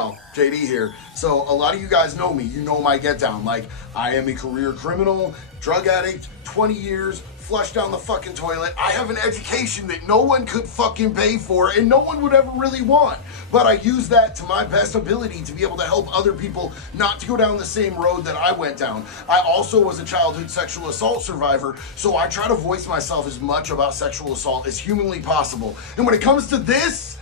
y'all, JD here. So a lot of you guys know me, you know my get down. Like, I am a career criminal, drug addict, 20 years, flushed down the fucking toilet. I have an education that no one could fucking pay for and no one would ever really want. But I use that to my best ability to be able to help other people not to go down the same road that I went down. I also was a childhood sexual assault survivor, so I try to voice myself as much about sexual assault as humanly possible. And when it comes to this,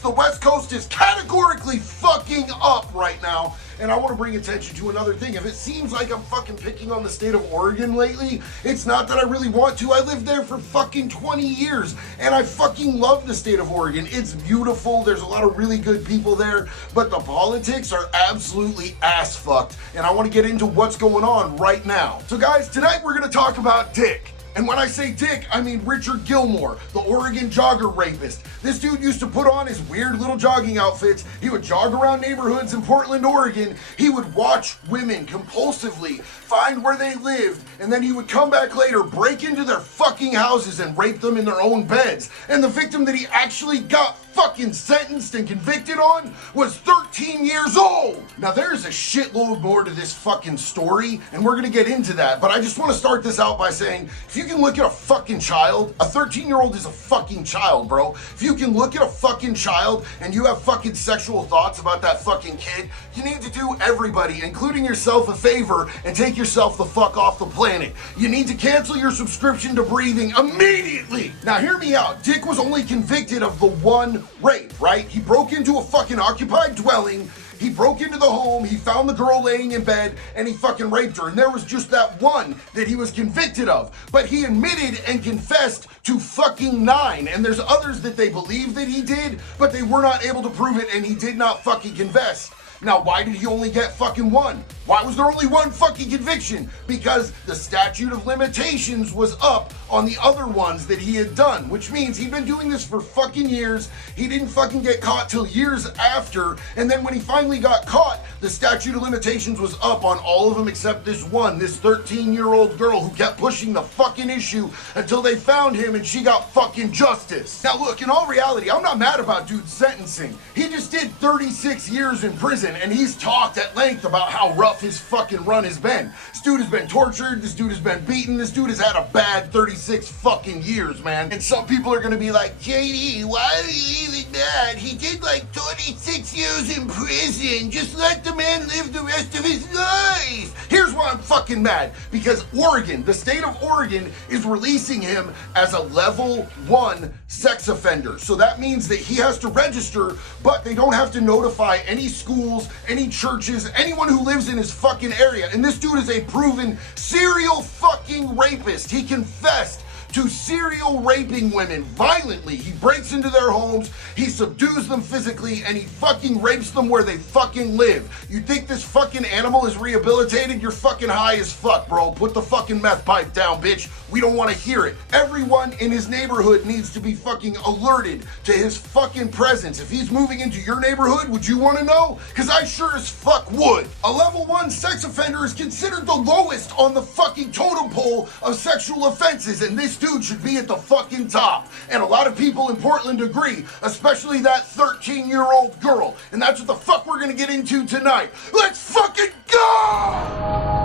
the West Coast is categorically fucking up right now. And I want to bring attention to another thing. If it seems like I'm fucking picking on the state of Oregon lately, it's not that I really want to. I lived there for fucking 20 years and I fucking love the state of Oregon. It's beautiful. There's a lot of really good people there, but the politics are absolutely ass fucked. And I want to get into what's going on right now. So guys, tonight we're going to talk about Dick. And when I say Dick, I mean Richard Gilmore, the Oregon jogger rapist. This dude used to put on his weird little jogging outfits. He would jog around neighborhoods in Portland, Oregon. He would watch women compulsively, find where they lived, and then he would come back later, break into their fucking houses and rape them in their own beds. And the victim that he actually got fucking sentenced and convicted on was 13 years old. Now there's a shitload more to this fucking story, and we're gonna get into that, but I just wanna start this out by saying, if you can look at a fucking child, a 13-year-old is a fucking child, bro. If you can look at a fucking child and you have fucking sexual thoughts about that fucking kid, you need to do everybody, including yourself, a favor and take yourself the fuck off the planet. You need to cancel your subscription to breathing immediately. Now hear me out. Dick was only convicted of the one rape, right? He broke into a fucking occupied dwelling. He broke into the home, he found the girl laying in bed, and he fucking raped her. And there was just that one that he was convicted of. But he admitted and confessed to fucking 9. And there's others that they believe that he did, but they were not able to prove it, and he did not fucking confess. Now, why did he only get fucking 1? Why was there only 1 fucking conviction? Because the statute of limitations was up on the other ones that he had done, which means he'd been doing this for fucking years. He didn't fucking get caught till years after, and then when he finally got caught, the statute of limitations was up on all of them except this one, this 13-year-old girl who kept pushing the fucking issue until they found him and she got fucking justice. Now look, in all reality, I'm not mad about dude's sentencing. He just did 36 years in prison, and he's talked at length about how rough his fucking run has been. This dude has been tortured, this dude has been beaten, this dude has had a bad 36 fucking years, man. And some people are gonna be like, JD, why are you even mad? He did like 26 years in prison. Just let the man live the rest of his life. Here's why I'm fucking mad. Because Oregon, the state of Oregon, is releasing him as a level 1 sex offender. So that means that he has to register, but they don't have to notify any schools, any churches, anyone who lives in his fucking area. And this dude is a proven serial fucking rapist. He confessed to serial raping women violently. He breaks into their homes, he subdues them physically, and he fucking rapes them where they fucking live. You think this fucking animal is rehabilitated? You're fucking high as fuck, bro. Put the fucking meth pipe down, bitch. We don't want to hear it. Everyone in his neighborhood needs to be fucking alerted to his fucking presence. If he's moving into your neighborhood, would you want to know? Because I sure as fuck would. A level 1 sex offender is considered the lowest on the fucking totem pole of sexual offenses, and this dude should be at the fucking top. And a lot of people in Portland agree, especially that 13-year-old girl. And that's what the fuck we're gonna get into tonight. Let's fucking go!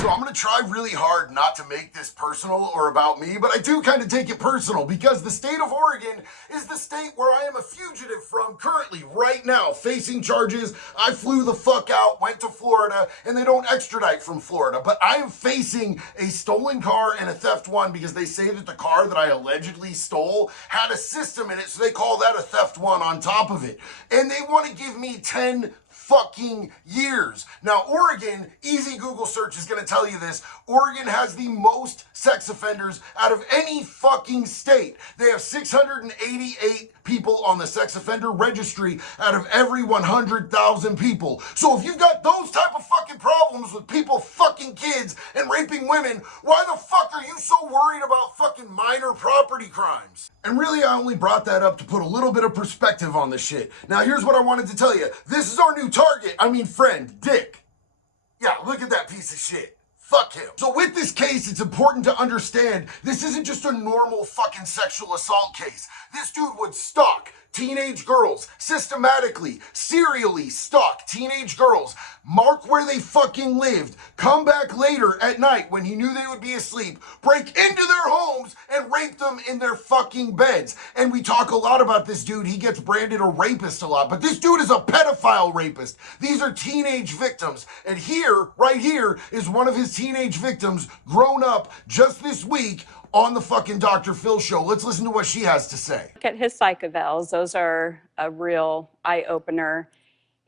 So I'm gonna try really hard not to make this personal or about me, but I do kind of take it personal because the state of Oregon is the state where I am a fugitive from currently, right now, facing charges. I flew the fuck out, went to Florida, and they don't extradite from Florida, but I am facing a stolen car and a theft one because they say that the car that I allegedly stole had a system in it, so they call that a theft one on top of it. And they want to give me 10 fucking years. Now, Oregon, easy Google search is gonna tell you this, Oregon has the most sex offenders out of any fucking state. They have 688 people on the sex offender registry out of every 100,000 people. So if you've got those type of fucking problems with people fucking kids and raping women, why the fuck are you so worried about fucking minor property crimes? And really, I only brought that up to put a little bit of perspective on this shit. Now, here's what I wanted to tell you. This is our new friend, Dick. Yeah, look at that piece of shit. Fuck him. So with this case, it's important to understand this isn't just a normal fucking sexual assault case. This dude would stalk, teenage girls, systematically, serially stalk teenage girls, mark where they fucking lived, come back later at night when he knew they would be asleep, break into their homes and rape them in their fucking beds. And we talk a lot about this dude. He gets branded a rapist a lot, but this dude is a pedophile rapist. These are teenage victims. And here, right here, is one of his teenage victims grown up just this week on the fucking Dr. Phil show. Let's listen to what she has to say. Look at his psych evals. Those are a real eye-opener.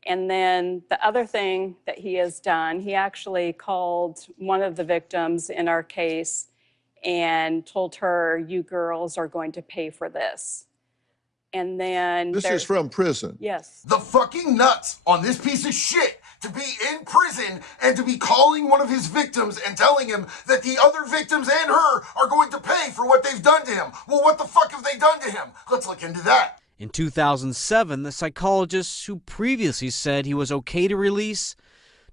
And then the other thing that he has done, he actually called one of the victims in our case and told her, "You girls are going to pay for this." And then this is from prison. Yes. The fucking nuts on this piece of shit to be in prison and to be calling one of his victims and telling him that the other victims and her are going to pay for what they've done to him. Well, what the fuck have they done to him? Let's look into that. In 2007, the psychologist who previously said he was okay to release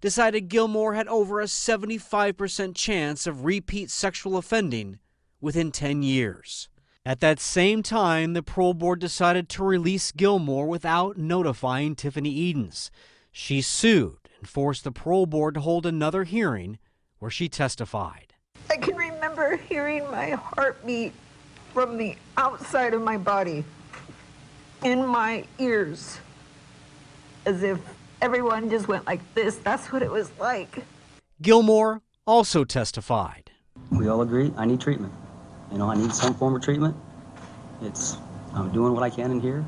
decided Gilmore had over a 75% chance of repeat sexual offending within 10 years. At that same time, the parole board decided to release Gilmore without notifying Tiffany Edens. She sued and forced the parole board to hold another hearing where she testified. I can remember hearing my heartbeat from the outside of my body, in my ears, as if everyone just went like this. That's what it was like. Gilmore also testified. We all agree I need treatment. I need some form of treatment. I'm doing what I can in here.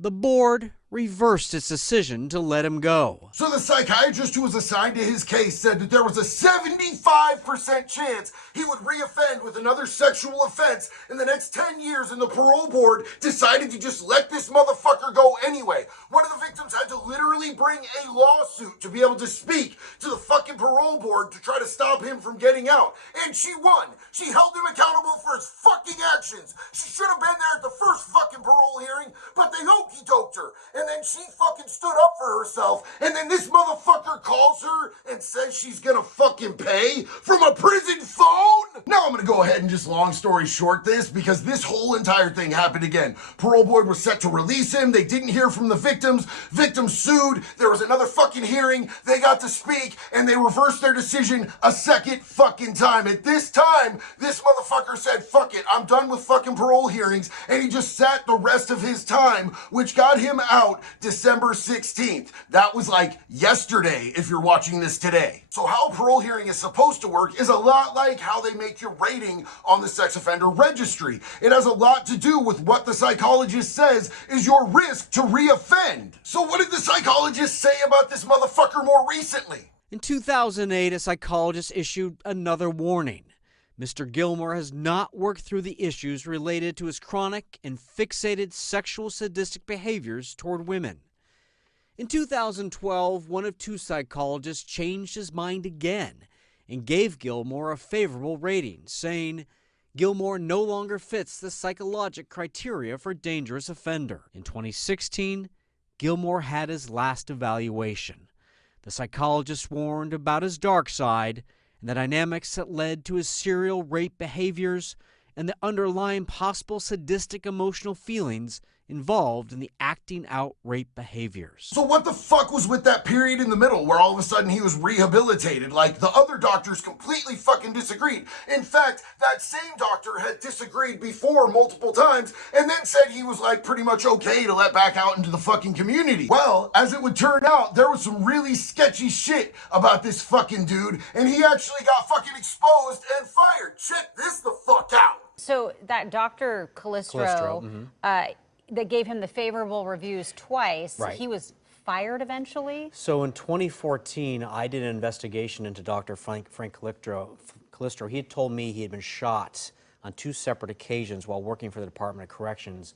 The board reversed its decision to let him go. So the psychiatrist who was assigned to his case said that there was a 75% chance he would reoffend with another sexual offense in the next 10 years, and the parole board decided to just let this motherfucker go anyway. One of the victims had to literally bring a lawsuit to be able to speak to the fucking parole board to try to stop him from getting out. And she won. She held him accountable for his fucking actions. She should have been there at the first fucking parole hearing, but they okey-doked her. And then she fucking stood up for herself, and then this motherfucker calls her and says she's gonna fucking pay from a prison phone? Now I'm gonna go ahead and just long story short this, because this whole entire thing happened again. Parole board was set to release him. They didn't hear from the victims. Victims sued. There was another fucking hearing. They got to speak, and they reversed their decision a second fucking time. At this time, this motherfucker said, fuck it, I'm done with fucking parole hearings, and he just sat the rest of his time, which got him out December 16th. That was like yesterday if you're watching this today. So how a parole hearing is supposed to work is a lot like how they make your rating on the sex offender registry. It has a lot to do with what the psychologist says is your risk to reoffend. So what did the psychologist say about this motherfucker more recently? In 2008, a psychologist issued another warning. Mr. Gilmore has not worked through the issues related to his chronic and fixated sexual sadistic behaviors toward women. In 2012, one of two psychologists changed his mind again and gave Gilmore a favorable rating, saying Gilmore no longer fits the psychologic criteria for dangerous offender. In 2016, Gilmore had his last evaluation. The psychologist warned about his dark side and the dynamics that led to his serial rape behaviors and the underlying possible sadistic emotional feelings involved in the acting out rape behaviors. So what the fuck was with that period in the middle where all of a sudden he was rehabilitated? Like, the other doctors completely fucking disagreed. In fact, that same doctor had disagreed before multiple times and then said he was like pretty much okay to let back out into the fucking community. Well, as it would turn out, there was some really sketchy shit about this fucking dude, and he actually got fucking exposed and fired. Check this the fuck out. So that Dr. Calistro, that gave him the favorable reviews twice, Right. he was fired eventually? So in 2014, I did an investigation into Dr. Frank Calistro. He had told me he had been shot on two separate occasions while working for the Department of Corrections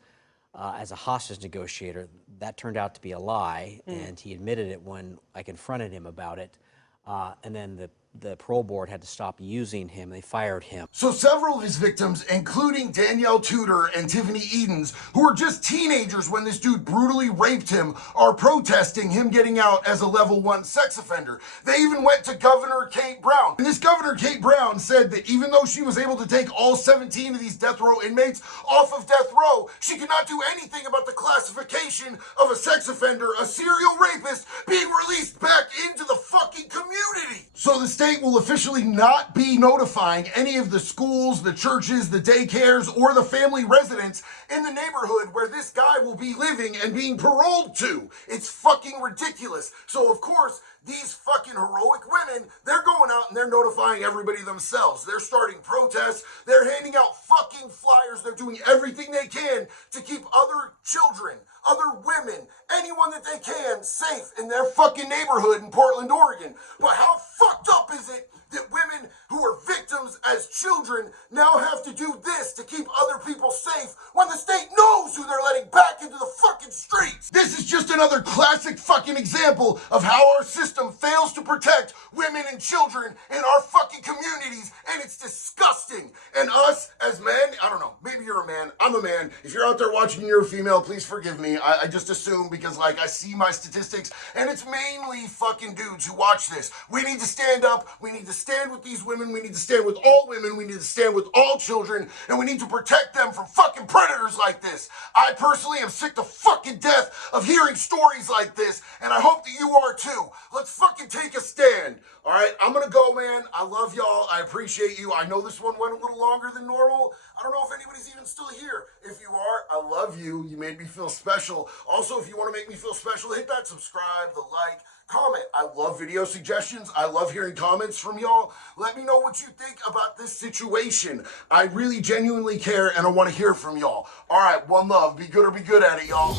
as a hostage negotiator. That turned out to be a lie, and he admitted it when I confronted him about it. And then the the parole board had to stop using him. They fired him. So several of his victims, including Danielle Tudor and Tiffany Edens, who were just teenagers when this dude brutally raped him, are protesting him getting out as a level 1 sex offender. They even went to Governor Kate Brown. And this Governor Kate Brown said that even though she was able to take all 17 of these death row inmates off of death row, she could not do anything about the classification of a sex offender, a serial rapist, being released back into the fucking community. So the state will officially not be notifying any of the schools, the churches, the daycares, or the family residents in the neighborhood where this guy will be living and being paroled to. It's fucking ridiculous. So of course, these fucking heroic women, they're going out and they're notifying everybody themselves. They're starting protests. They're handing out fucking flyers. They're doing everything they can to keep other children, other women, anyone that they can safe in their fucking neighborhood in Portland, Oregon. But how fucked up is it that women who are victims as children now have to do this to keep other people safe when the state knows who they're letting back into the fucking streets? This is just another classic fucking example of how our system fails to protect women and children in our fucking communities, and it's disgusting. And us as men, I don't know, maybe you're a man, I'm a man. If you're out there watching and you're a female, please forgive me. I just assume because like I see my statistics, and it's mainly fucking dudes who watch this. We need to stand up. We need to stand with these women. We need to stand with all women. We need to stand with all children, and we need to protect them from fucking predators like this. I personally am sick to fucking death of hearing stories like this, and I hope that you are too. Let's fucking take a stand. All right, I'm gonna go, man. I love y'all. I appreciate you. I know this one went a little longer than normal. I don't know if anybody's even still here. If you are, I love you. You made me feel special. Also, if you want to make me feel special, hit that subscribe, the like, comment. I love video suggestions. I love hearing comments from y'all. Let me know what you think about this situation. I really genuinely care, and I want to hear from y'all. All right, one love. Be good or be good at it, y'all.